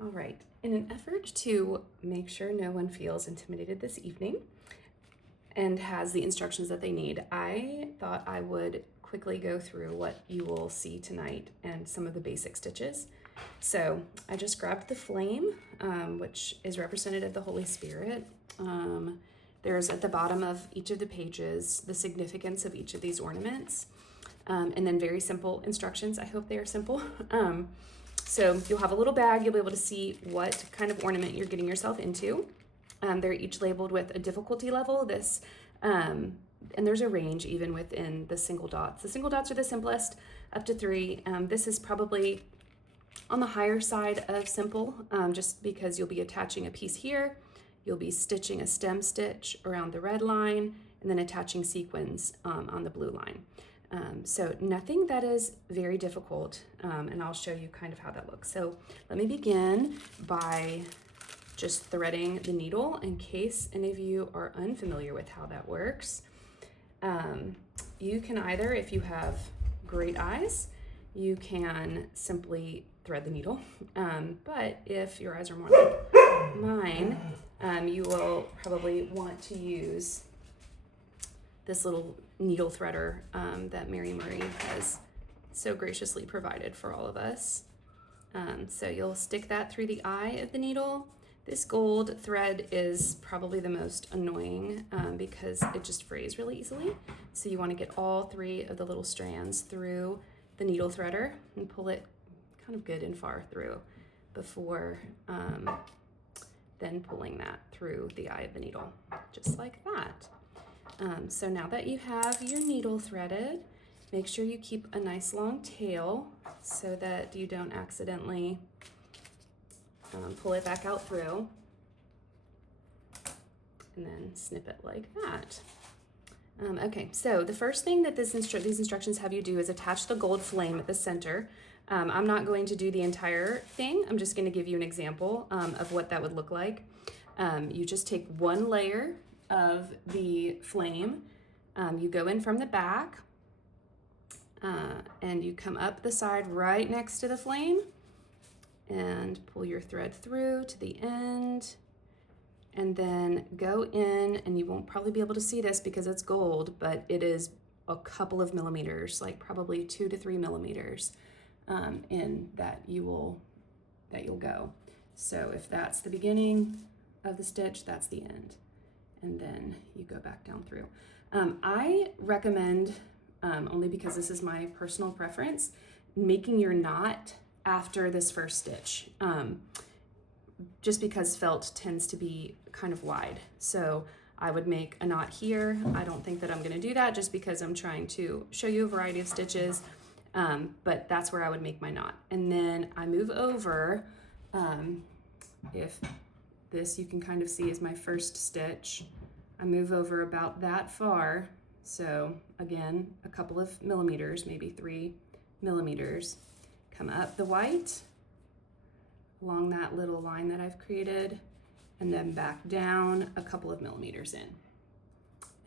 All right, in an effort to make sure no one feels intimidated this evening and has the instructions that they need, I thought I would quickly go through what you will see tonight and some of the basic stitches. So I just grabbed the flame, which is representative of the Holy Spirit. There's at the bottom of each of the pages the significance of each of these ornaments, and then very simple instructions. I hope they are simple. So you'll have a little bag. You'll be able to see what kind of ornament you're getting yourself into. They're each labeled with a difficulty level. And there's a range even within the single dots. The single dots are the simplest, up to 3. This is probably on the higher side of simple, just because you'll be attaching a piece here. You'll be stitching a stem stitch around the red line and then attaching sequins on the blue line. So nothing that is very difficult, and I'll show you kind of how that looks. So let me begin by just threading the needle in case any of you are unfamiliar with how that works. You can either, if you have great eyes, you can simply thread the needle. But if your eyes are more like mine, you will probably want to use this little needle threader that Mary Murray has so graciously provided for all of us. So you'll stick that through the eye of the needle. This gold thread is probably the most annoying because it just frays really easily. So you want to get all 3 of the little strands through the needle threader and pull it kind of good and far through before then pulling that through the eye of the needle, just like that. So now that you have your needle threaded, make sure you keep a nice long tail so that you don't accidentally pull it back out through, and then snip it like that. Okay, so the first thing that these instructions have you do is attach the gold flame at the center. I'm not going to do the entire thing. I'm just going to give you an example of what that would look like. You just take 1 layer of the flame, you go in from the back, and you come up the side right next to the flame and pull your thread through to the end, and then go in, and you won't probably be able to see this because it's gold, but it is a couple of millimeters, like probably 2 to 3 millimeters in that you'll go. So if that's the beginning of the stitch, that's the end. And then you go back down through. I recommend, only because this is my personal preference, making your knot after this first stitch, just because felt tends to be kind of wide. So I would make a knot here. I don't think that I'm gonna do that just because I'm trying to show you a variety of stitches, but that's where I would make my knot. And then I move over, if this you can kind of see is my first stitch. I move over about that far, so again, a couple of millimeters, maybe 3 millimeters. Come up the white along that little line that I've created, and then back down a couple of millimeters in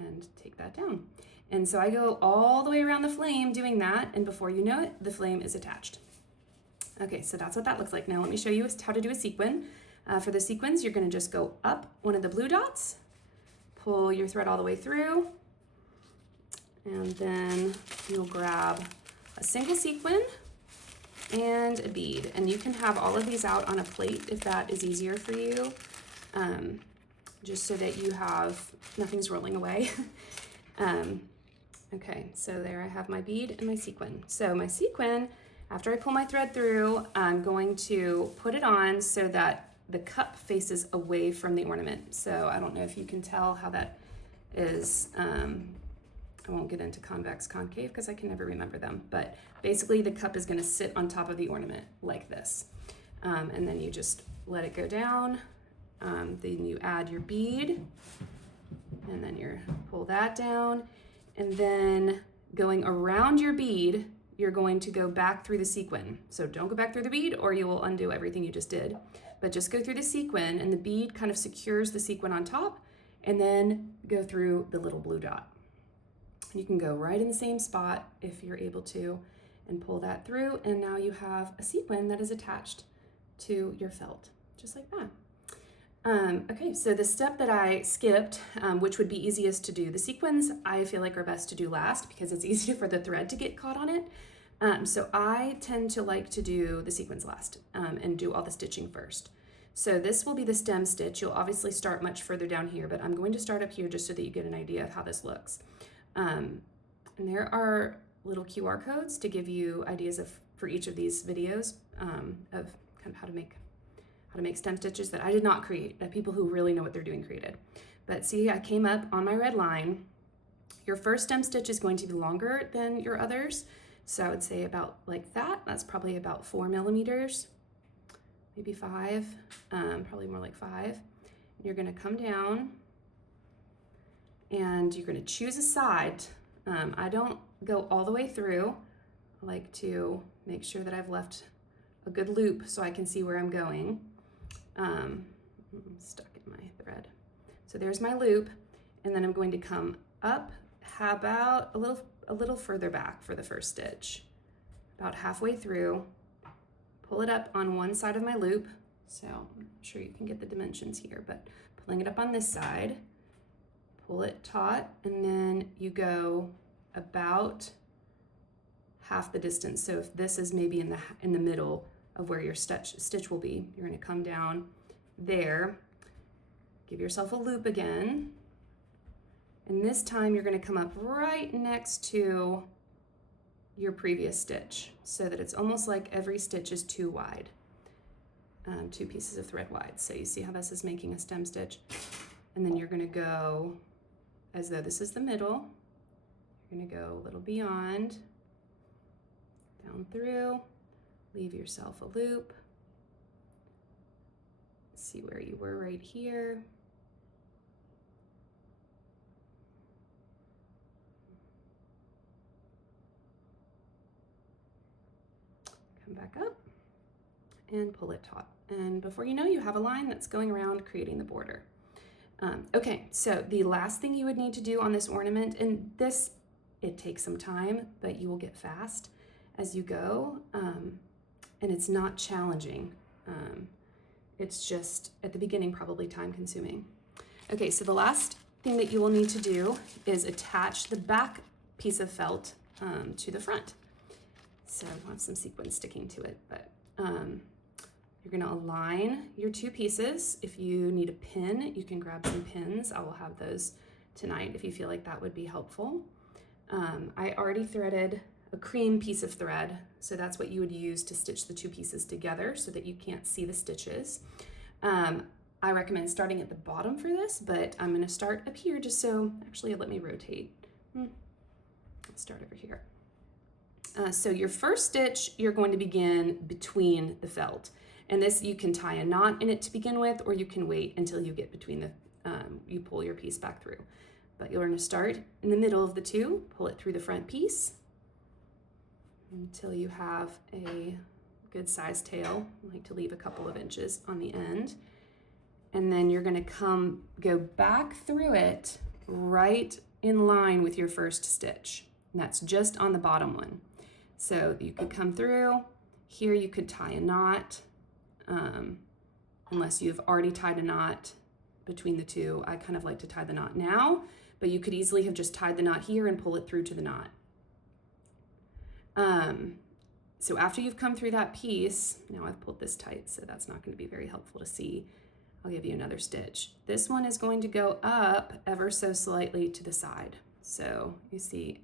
and take that down. And so I go all the way around the flame doing that, and before you know it, the flame is attached. Okay, so that's what that looks like. Now let me show you how to do a sequin. For the sequins, you're gonna just go up one of the blue dots, pull your thread all the way through, and then you'll grab a single sequin and a bead. And you can have all of these out on a plate if that is easier for you, just so that you have, nothing's rolling away. Okay, so there I have my bead and my sequin. So my sequin, after I pull my thread through, I'm going to put it on so that the cup faces away from the ornament. So I don't know if you can tell how that is. I won't get into convex, concave, because I can never remember them. But basically the cup is gonna sit on top of the ornament like this. And then you just let it go down. Then you add your bead, and then you pull that down. And then going around your bead, you're going to go back through the sequin. So don't go back through the bead or you will undo everything you just did. But just go through the sequin, and the bead kind of secures the sequin on top, and then go through the little blue dot. You can go right in the same spot if you're able to, and pull that through, and now you have a sequin that is attached to your felt, just like that. Okay, so the step that I skipped, which would be easiest to do, the sequins I feel like are best to do last because it's easier for the thread to get caught on it. So I tend to like to do the sequins last and do all the stitching first. So this will be the stem stitch. You'll obviously start much further down here, but I'm going to start up here just so that you get an idea of how this looks. And there are little QR codes to give you ideas for each of these videos of kind of how to make stem stitches that I did not create, that people who really know what they're doing created. But see, I came up on my red line. Your first stem stitch is going to be longer than your others. So I would say about like that. That's probably about 4 millimeters, maybe 5, probably more like 5. You're gonna come down and you're gonna choose a side. I don't go all the way through. I like to make sure that I've left a good loop so I can see where I'm going. I'm stuck in my thread. So there's my loop, and then I'm going to come up about a little further back for the first stitch, about halfway through, pull it up on one side of my loop. So I'm sure you can get the dimensions here, but pulling it up on this side, pull it taut, and then you go about half the distance. So if this is maybe in the middle of where your stitch will be, you're going to come down there, give yourself a loop again, and this time you're going to come up right next to your previous stitch so that it's almost like every stitch is 2 wide, 2 pieces of thread wide. So you see how this is making a stem stitch, and then you're going to go as though this is the middle. You're going to go a little beyond, down through, leave yourself a loop, see where you were right here. Come back up and pull it taut. And before you know, you have a line that's going around creating the border. Okay, so the last thing you would need to do on this ornament, and this, it takes some time, but you will get fast as you go. And it's not challenging. It's just at the beginning probably time consuming. Okay, so the last thing that you will need to do is attach the back piece of felt to the front. So I have some sequins sticking to it, but you're gonna align your 2 pieces. If you need a pin, you can grab some pins. I will have those tonight if you feel like that would be helpful. I already threaded a cream piece of thread, so that's what you would use to stitch the 2 pieces together so that you can't see the stitches. I recommend starting at the bottom for this, but I'm going to start up here just so, actually let me rotate. Let's start over here. So your first stitch, you're going to begin between the felt, and this you can tie a knot in it to begin with, or you can wait until you get between the, you pull your piece back through. But you're going to start in the middle of the 2, pull it through the front piece, until you have a good sized tail. I like to leave a couple of inches on the end. And then you're going to go back through it right in line with your first stitch. And that's just on the bottom one. So you could come through. Here you could tie a knot, unless you've already tied a knot between the 2. I kind of like to tie the knot now, but you could easily have just tied the knot here and pull it through to the knot. So after you've come through that piece, now I've pulled this tight, so that's not going to be very helpful to see. I'll give you another stitch. This one is going to go up ever so slightly to the side. So you see,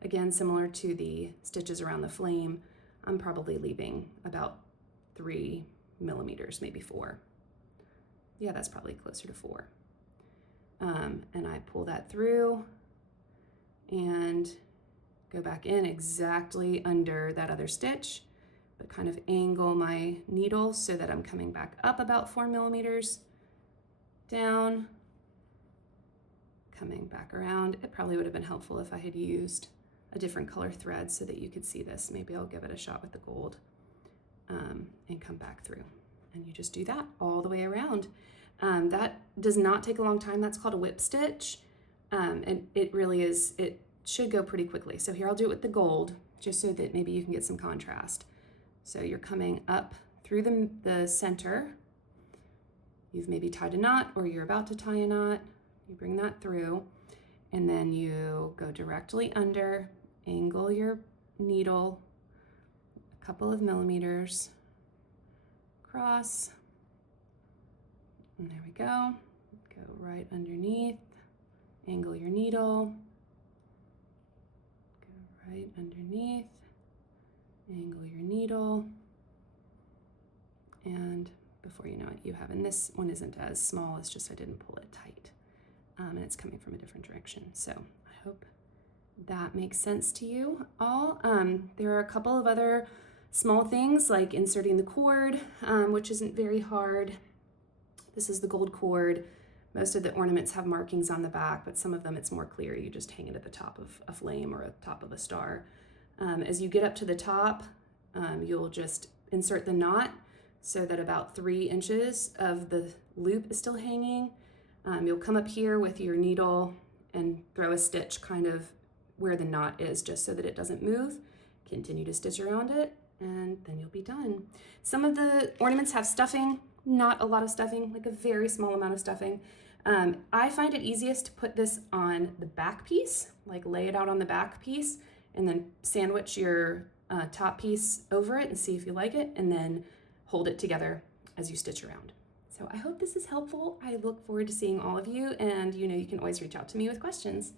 again, similar to the stitches around the flame, I'm probably leaving about 3 millimeters, maybe 4. Yeah, that's probably closer to 4. And I pull that through and go back in exactly under that other stitch, but kind of angle my needle so that I'm coming back up about 4 millimeters, down, coming back around. It probably would have been helpful if I had used a different color thread so that you could see this. Maybe I'll give it a shot with the gold, and come back through. And you just do that all the way around. That does not take a long time. That's called a whip stitch. And it really is, it should go pretty quickly. So here I'll do it with the gold, just so that maybe you can get some contrast. So you're coming up through the center. You've maybe tied a knot or you're about to tie a knot. You bring that through and then you go directly under, angle your needle a couple of millimeters, cross, and there we go. Go right underneath, angle your needle, go right underneath, angle your needle, and before you know it, you have, and this one isn't as small, it's just I didn't pull it tight, and it's coming from a different direction. So I hope that makes sense to you all. There are a couple of other small things like inserting the cord, which isn't very hard. This is the gold cord. Most of the ornaments have markings on the back, but some of them it's more clear. You just hang it at the top of a flame or at the top of a star. As you get up to the top, you'll just insert the knot so that about 3 inches of the loop is still hanging. You'll come up here with your needle and throw a stitch kind of where the knot is just so that it doesn't move. Continue to stitch around it and then you'll be done. Some of the ornaments have stuffing, not a lot of stuffing, like a very small amount of stuffing. I find it easiest to put this on the back piece, like lay it out on the back piece and then sandwich your top piece over it and see if you like it, and then hold it together as you stitch around. So I hope this is helpful. I look forward to seeing all of you, and you know you can always reach out to me with questions.